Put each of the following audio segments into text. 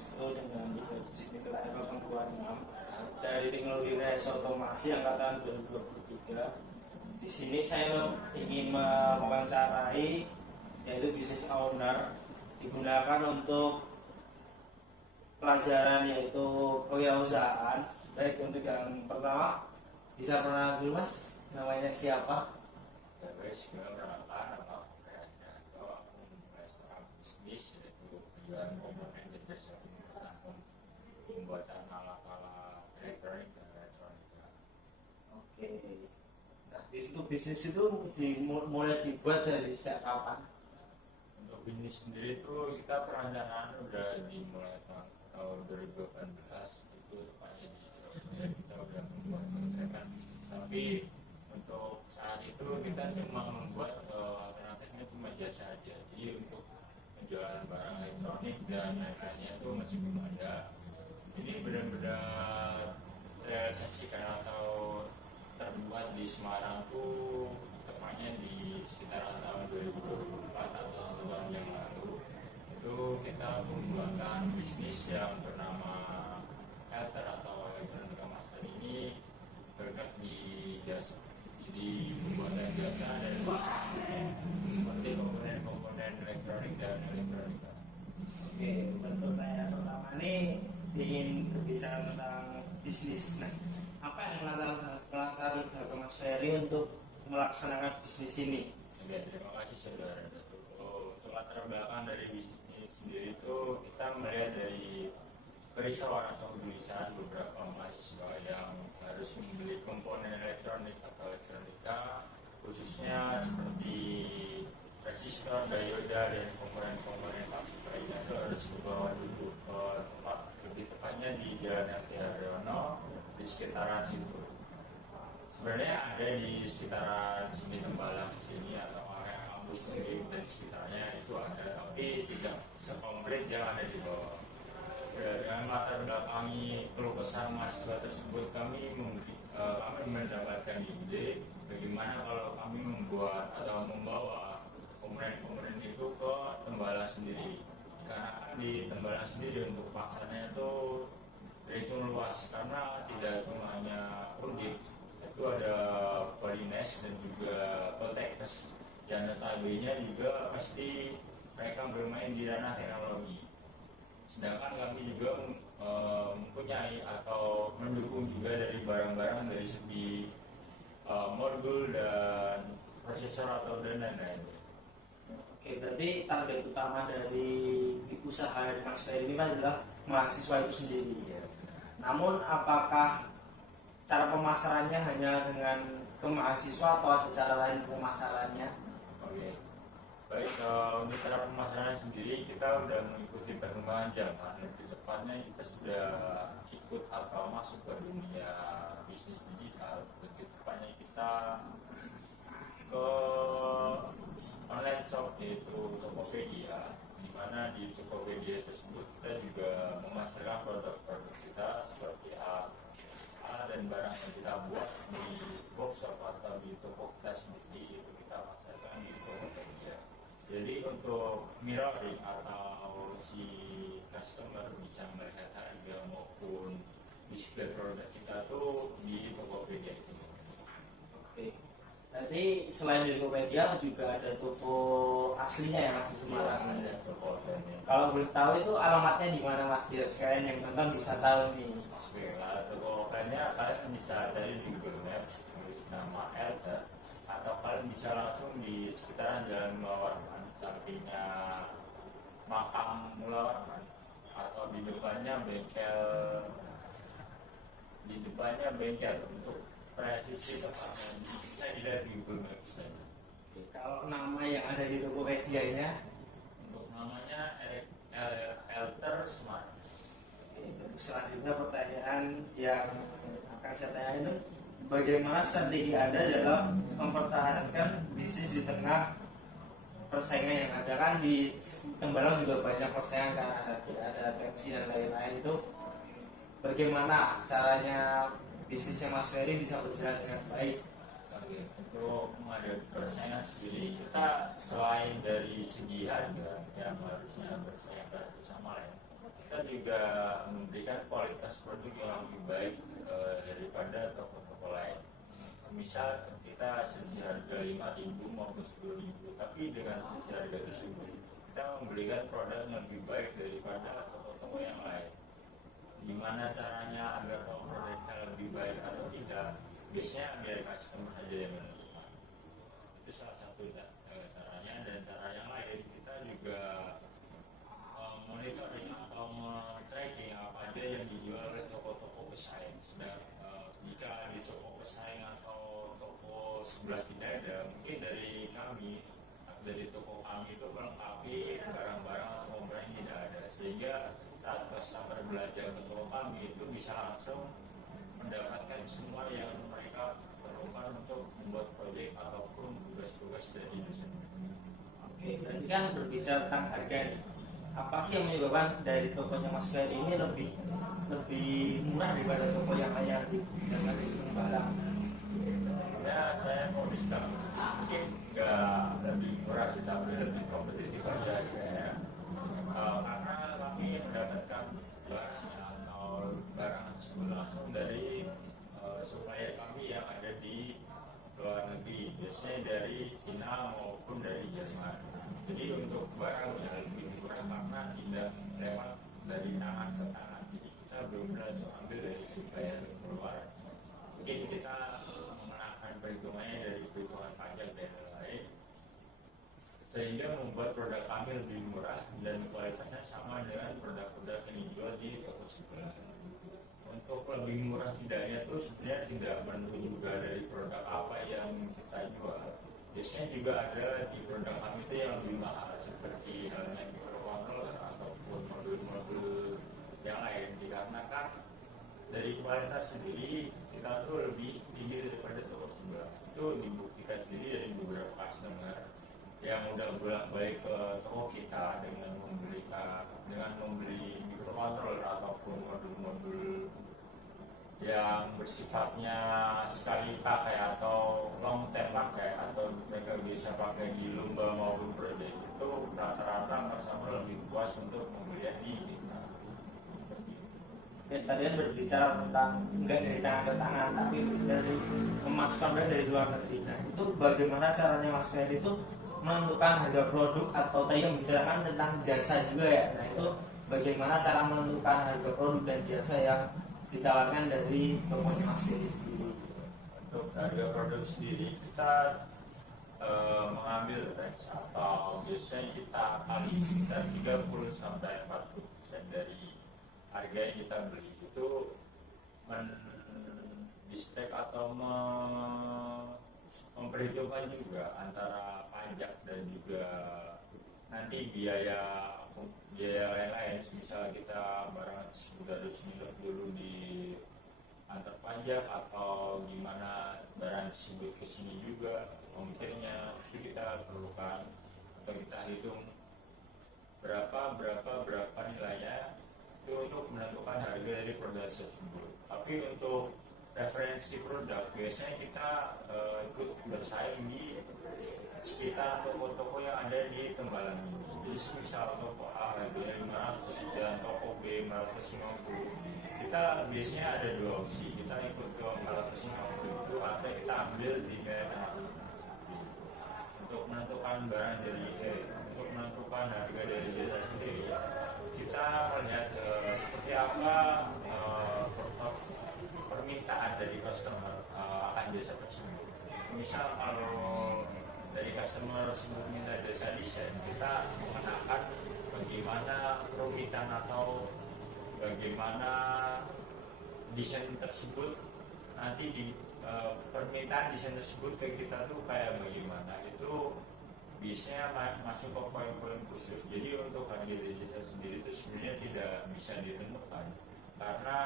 Expo dengan 3 digit nilai lahir 826 dari teknologi rekayasa otomasi angkatan 2023. Di sini saya ingin mewawancarai yaitu bisnis owner, digunakan untuk pelajaran yaitu kewirausahaan. Baik, untuk yang pertama bisa pernah dulu Mas, namanya siapa? Bisnis yaitu penjualan komponen dan jasa pembuatan alat-alat elektronik dan elektronika. Oke. Nah, itu bisnis itu mulai dibuat dari sejak kapan? Untuk bisnis sendiri itu kita perencanaan udah dimulai tahun 2018, itu tepatnya di Surabaya kita udah membuat selesaikan bisnis. Tapi untuk saat itu kita cuma membuat alternatifnya cuma jasa aja. Jadi untuk penjualan barang elektronik dan lain-lainnya itu masih belum ada. Ini benar-benar realisasikan atau terbuat di Semarang tuh tepatnya di sekitaran tahun 2024 atau 1 tahun yang lalu. Itu kita membuatkan bisnis yang bernama Helter atau Elektronika Master. Ini bergerak di jasa, di pembuatan jasa dan seperti komponen-komponen elektronik dan elektronika. Oke, buat pertanyaan pertama ini ingin berbicara tentang bisnis. Nah, apa yang melatar belakang Mas Ferry untuk melaksanakan bisnis ini? Oke, terima kasih saudara. Untuk latar belakang dari bisnis ini sendiri itu kita melihat dari kerisauan atau kegelisahan beberapa mahasiswa yang harus membeli komponen elektronik atau elektronika, khususnya seperti resistor, dioda, dan komponen-komponen pasif lainnya itu harus dibawa dulu ke tempat, lebih tepatnya di Jalan RT Haryono di sekitaran situ. Sebenarnya ada di sekitaran sini Tembalang di sini atau area kampus sendiri dan sekitarnya itu ada, tapi tidak sekomplit yang ada di bawah. Dengan latar belakangi keluh kesah mahasiswa tersebut, kami mendapatkan ide bagaimana kalau kami membuat atau membawa komponen-komponen itu ke Tembalang sendiri, karena kan di Tembalang sendiri untuk pasarnya itu berhitung luas, karena tidak semuanya Undip, itu ada Polines dan juga Poltekkes, dan notabene juga pasti mereka bermain di ranah teknologi. Sedangkan kami juga mempunyai atau mendukung juga dari barang-barang dari segi modul dan prosesor atau dan lain-lain. Oke, berarti target utama dari usaha dari Mas Ferry ini adalah mahasiswa itu sendiri. Ya. Namun apakah cara pemasarannya hanya dengan ke mahasiswa atau ada cara lain pemasarannya? Oke. Baik, untuk cara pemasaran sendiri kita sudah mengikuti perkembangan zaman. Lebih tepatnya kita sudah ikut atau masuk ke dunia bisnis digital. Lebih tepatnya kita ke online shop yaitu Tokopedia, di mana di Tokopedia tersebut kita juga memasarkan produk-produk kita seperti alat dan barang yang kita buat di workshop atau di toko kita sendiri, itu kita pasarkan di Tokopedia. Jadi untuk mirroring atau si customer bisa melihat harga maupun display produk kita tuh di Tokopedia itu. Oke. Berarti selain di Tokopedia juga ada toko aslinya ya Mas di Semarang. Ada toko offline. Kalau boleh tahu itu alamatnya di mana Mas, biar sekalian yang nonton bisa tahu nih. Oke, kalau toko offline-nya kalian bisa dari Google Maps tulis nama Elter, atau kalian bisa langsung di sekitaran Jalan Mulawarman, sampingnya makam Mulawarman, atau di depannya bengkel untuk presisi tepatnya bisa dilihat di Google Maps. Oke, kalau nama yang ada di Tokopedia-nya, Untuk namanya Elter Smart. oke, selanjutnya pertanyaan yang akan saya tanya itu, bagaimana strategi Anda dalam mempertahankan bisnis di tengah persaingan yang ada? Kan di Tembalang juga banyak persaingan, kan ada tensi dan lain-lain. Itu bagaimana caranya bisnisnya Mas Ferry bisa berjalan dengan baik? Oke, untuk menghadapi persaingan sendiri, kita selain dari segi harga yang harusnya bersaing satu sama lain, kita juga memberikan kualitas produk yang lebih baik daripada toko-toko lain. Misal kita selisih harga 5.000 maupun 10.000, tapi dengan selisih harga tersebut kita memberikan produk yang lebih baik daripada toko-toko yang lain. Gimana caranya agar produknya lebih baik atau tidak? Biasanya biar customer saja yang menentukan. Itu salah satu caranya. Dan cara yang lain kita juga monitoring atau tracking apa aja yang dijual oleh toko-toko pesaing. Jika di toko pesaing atau toko sebelah tidak ada, mungkin dari toko kami itu melengkapi barang-barang atau komponen yang tidak ada, sehingga saat customer belanja ke toko kami itu bisa langsung mendapatkan semua yang mereka perlukan untuk membuat proyek ataupun tugas-tugas dari dosen. Oke, berarti kan berbicara tentang harga nih. Apa sih yang menyebabkan dari tokonya Mas Ferry ini lebih murah daripada toko yang lain dengan barang? Ya, saya mau bilang mungkin nggak lebih murah tapi lebih kompetitif aja ya. Karena kami mendapatkan barang atau barang tersebut langsung dari supplier kami yang ada di luar negeri, biasanya dari Cina maupun dari Jerman. Jadi untuk barang yang lebih murah karena tidak lewat dari tangan ke tangan, jadi kita benar-benar ambil dari supplier keluar. Mungkin kita mengenakan perhitungannya dari perhitungan pajak dan lain-lain, sehingga membuat produk kami lebih murah dan kualitasnya sama dengan produk-produk yang dijual di toko sebelah. Untuk lebih murah tidaknya itu sebenarnya tidak menentu juga dari produk apa yang kita jual. Biasanya juga ada di produk kami itu yang lebih mahal, seperti halnya microcontroller ataupun modul-modul yang lain, dikarenakan dari kualitas sendiri kita tuh lebih tinggi daripada toko sebelah. Itu dibuktikan sendiri dari beberapa customer yang udah bolak-balik ke toko kita dengan membeli microcontroller ataupun modul-modul yang bersifatnya sekali pakai atau long term pakai, atau mereka bisa pakai di lomba maupun proyek, itu rata-rata customer lebih puas untuk membeli di kita. Ya, tadi kan berbicara tentang enggak dari tangan ke tangan, tapi berbicara dari memasukkan dari luar negeri. Nah, itu bagaimana caranya Mas Ferry itu menentukan harga produk, atau tadi yang bicarakan tentang jasa juga ya. Nah, itu bagaimana cara menentukan harga produk dan jasa yang ditawarkan dari tokonya Mas Ferry sendiri? Untuk harga produk sendiri kita mengambil range atau biasanya kita kali sekitar 30 sampai 40% dari harga yang kita beli, itu mendistek atau memperhitungkan juga antara pajak dan juga nanti biaya lain-lain. Misal kita barang sudah harus nilai dulu di antar pajak atau gimana barang tersebut ke sini juga ongkirnya, itu kita perlukan atau kita hitung berapa nilainya itu untuk menentukan harga dari produk tersebut. Tapi untuk referensi produk biasanya kita ikut bersaing di sekitar toko-toko yang ada di tembalan ini. Jadi misal toko A harganya 500 dan toko B 450, kita biasanya ada dua opsi, kita ikut ke 450 itu atau kita ambil di daerah untuk menentukan barang dari untuk menentukan harga dari jasa sendiri. Kita melihat seperti apa permintaan dari customer akan jasa tersebut. Misal kalau dari customer tersebut minta jasa desain, kita mengenakan bagaimana kerumitan atau bagaimana desain tersebut nanti di permintaan desain tersebut ke kita tuh kayak bagaimana, itu biasanya masuk ke poin-poin khusus. Jadi untuk harga jasa sendiri itu sebenarnya tidak bisa ditentukan karena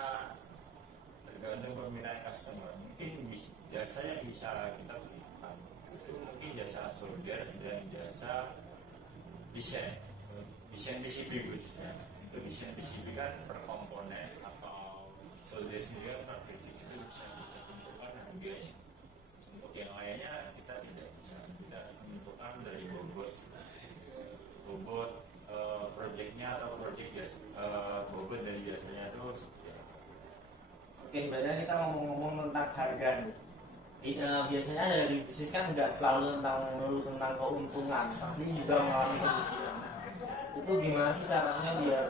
tergantung permintaan customer. Mungkin jasa yang bisa kita berikan itu mungkin jasa solder dan jasa desain PCB khususnya. Itu desain PCB kan per komponen, atau solder sendiri kan per prinsip itu bisa kita tentukan harganya. Untuk yang lainnya kita tidak bisa, kita menentukan dari bobot proyeknya atau proyek Oke, berarti kita ngomong-ngomong tentang harga nih. Biasanya dari bisnis kan nggak selalu tentang melulu tentang keuntungan, pasti juga mengalami kerugian. Nah, itu gimana sih caranya biar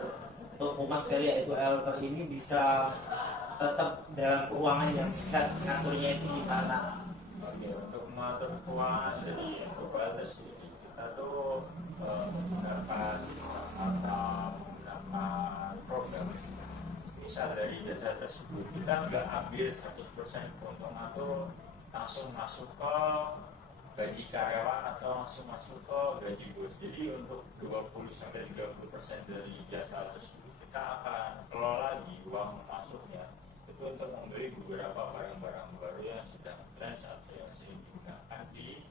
untuk Mas Ferry yaitu Elter ini bisa tetap dalam keuangan yang sehat, ngaturnya itu gimana? Oke, untuk mengatur keuangan jadi untuk Elter sendiri kita tuh mendapat atau mendapat profit misal dari data tersebut kita nggak ambil 100% keuntungan tuh langsung masuk ke gaji karyawan atau langsung masuk ke gaji bos. Jadi untuk 20-30% dari jasa tersebut kita akan kelola lagi uang masuknya itu untuk membeli beberapa barang-barang baru yang sedang tren atau yang sering digunakan di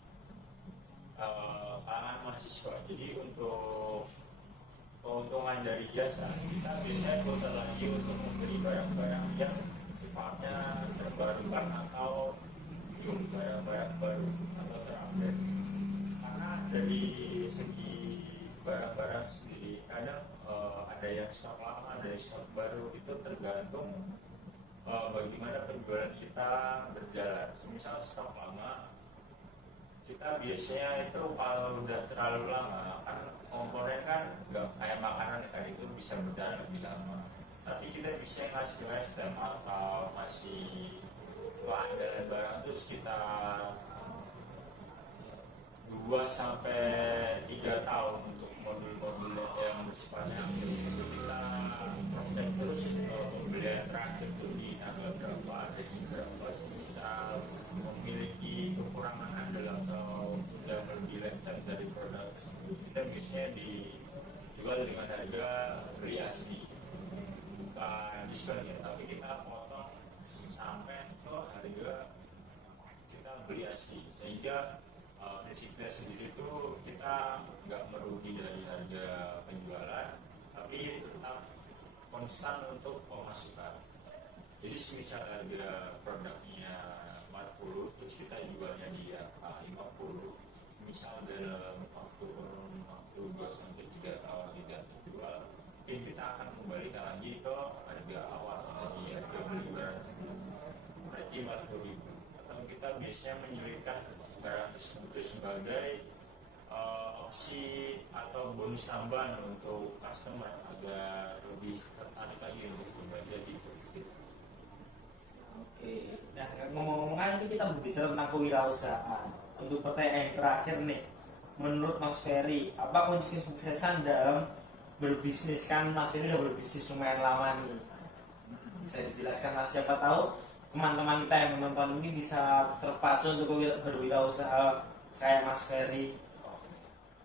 kalangan mahasiswa. Jadi untuk keuntungan dari jasa kita biasanya putar lagi untuk membeli barang-barang yang sifatnya terbarukan atau barang-barang baru atau terupgrade. Karena dari segi barang-barang sendiri kadang ada yang stok lama, ada yang stok baru, itu tergantung bagaimana penjualan kita berjalan. Semisal stok lama kita biasanya itu kalau udah terlalu lama kan komponen kan nggak kayak makanan kan itu bisa berjalan lebih lama, tapi kita bisa ngasih lifetime atau masih keandalan barang itu sekitar 2 sampai 3 tahun untuk modul-modul yang bersifatnya aktif. Itu kita prospek terus pembelian terakhir itu di tanggal berapa, ada di berapa, kita memiliki kekurangan andal atau sudah melebihi lifetime dari produk tersebut, kita biasanya dijual dengan harga beli asli, bukan diskon ya, tapi kita potong sampai ke harga kita beli asli, sehingga prinsipnya sendiri itu kita nggak merugi dari harga penjualan, tapi tetap konstan untuk pemasukan. Jadi semisal harga produknya 40 terus kita jualnya di 50, misal dalam waktu 2 sampai 3 tahun tidak terjual, mungkin kita akan kembalikan lagi ke harga awal dari harga beli barang tersebut, berarti 40.000. Atau kita biasanya menyelipkan barang tersebut sebagai opsi atau bonus tambahan untuk customer agar lebih tertarik lagi untuk berbelanja di Gojek. Oke, nah ngomong-ngomong kan ini kita berbicara tentang kewirausahaan. Untuk pertanyaan yang terakhir nih, menurut Mas Ferry, apa kunci kesuksesan dalam berbisnis? Kan Mas Ferry udah berbisnis lumayan lama nih, bisa dijelaskan Mas, siapa tahu teman-teman kita yang menonton ini bisa terpacu untuk berwirausaha kayak Mas Ferry.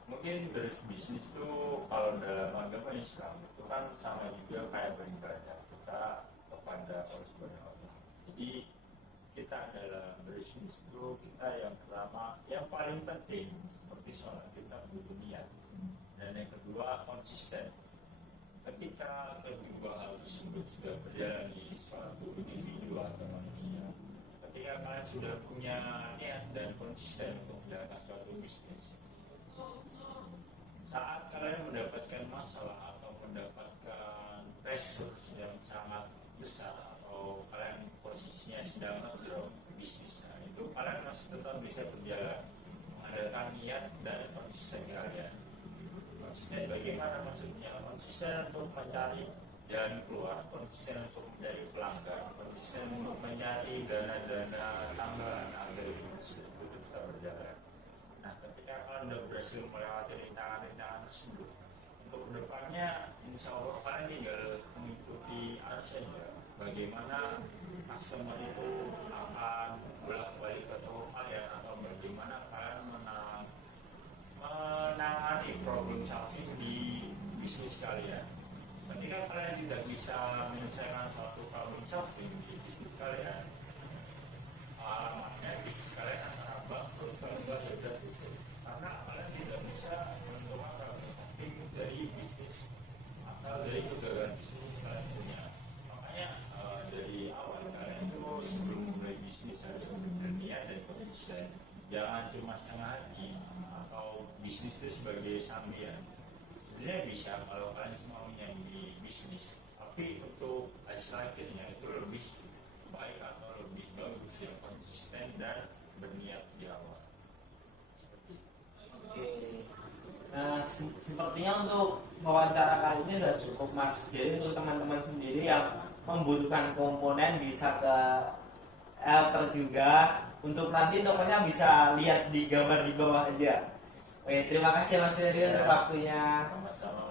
Mungkin dari bisnis itu kalau dalam agama Islam itu kan sama juga kayak beribadah kita kepada Allah Subhanahu wa Ta'ala. Jadi kita dalam berbisnis itu kita yang pertama, yang paling penting seperti sholat kita butuh niat, dan yang kedua konsisten. Ketika kedua hal tersebut sudah berjalan di suatu individu atau manusia, ketika kalian sudah punya niat dan konsisten untuk menjalankan suatu bisnis, saat kalian mendapatkan masalah atau mendapatkan pressure yang sangat besar atau kalian posisinya sedang ngedrop bisnisnya, itu kalian masih tetap bisa berjalan mengandalkan niat dan konsisten kalian. Konsisten bagaimana maksudnya? Konsisten untuk mencari jalan keluar, konsisten untuk mencari pelanggan, konsisten untuk mencari dana-dana tambahan agar bisnis itu tetap berjalan. Nah, ketika kalian sudah berhasil melewati rintangan-rintangan tersebut, untuk kedepannya insya Allah kalian tinggal mengikuti arus saja. Bagaimana customer itu akan bolak-balik ke toko kalian, atau bagaimana kalian menangani problem solving di bisnis kalian. Ketika kalian tidak bisa menyelesaikan suatu problem solving di bisnis kalian, alamatnya bisnis kalian akan bangkrut kalau nggak ada tutup, karena kalian tidak bisa menentukan problem solving dari bisnis atau dari kegagalan bisnis yang kalian punya. Makanya dari awal kalian itu sebelum mulai bisnis harus berniat dan konsisten. Jangan cuma setengah hati atau bisnis itu sebagai sambian. Sebenarnya bisa kalau kalian semua punya di bisnis, tapi untuk hasil akhirnya itu lebih baik atau lebih bagus, yang konsisten dan berniat di awal. Seperti itu. Oke. Nah, sepertinya untuk wawancara kali ini udah cukup Mas. Jadi untuk teman-teman sendiri yang membutuhkan komponen bisa ke Elter juga. Untuk nanti tokonya bisa lihat di gambar di bawah aja. Oke, terima kasih Mas Heri untuk waktunya. Sama-sama.